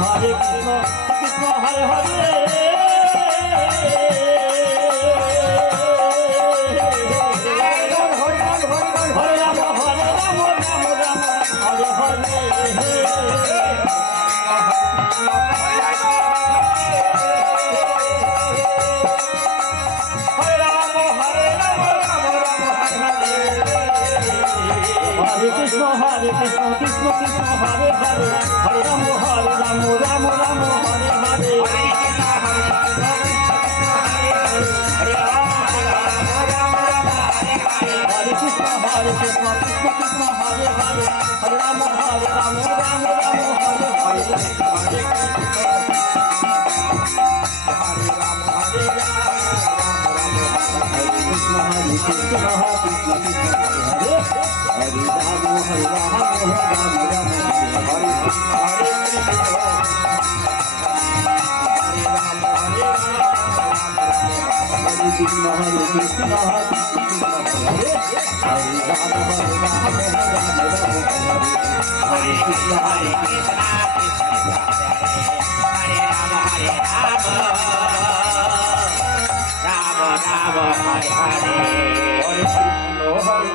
Hare Krishna, Krishna Hare Hare. Krishna Krishna Hare Hare Hare Ram Ram Ram Hare Hare Hare Krishna Hare Krishna Krishna Krishna Hare Hare Hare Ram Ram Hare Hare Hare Krishna Hare Krishna Krishna Krishna Hare Hare Ram Hare Krishna Hare Krishna Hare Krishna Hare Krishna Hare Hare Ram Hare Krishna Hare Krishna Hare Ram Ram Ram Hare Hare Hare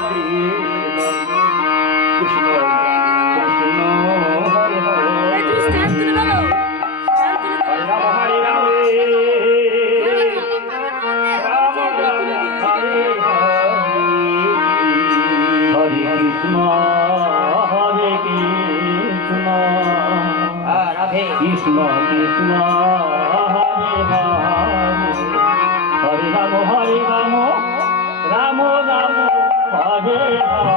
Krishna Hare Krishna Krishna Hare Hare Hare Ram Krishna Krishna Hare Hare Hare Ram Ram Ram Hare Hare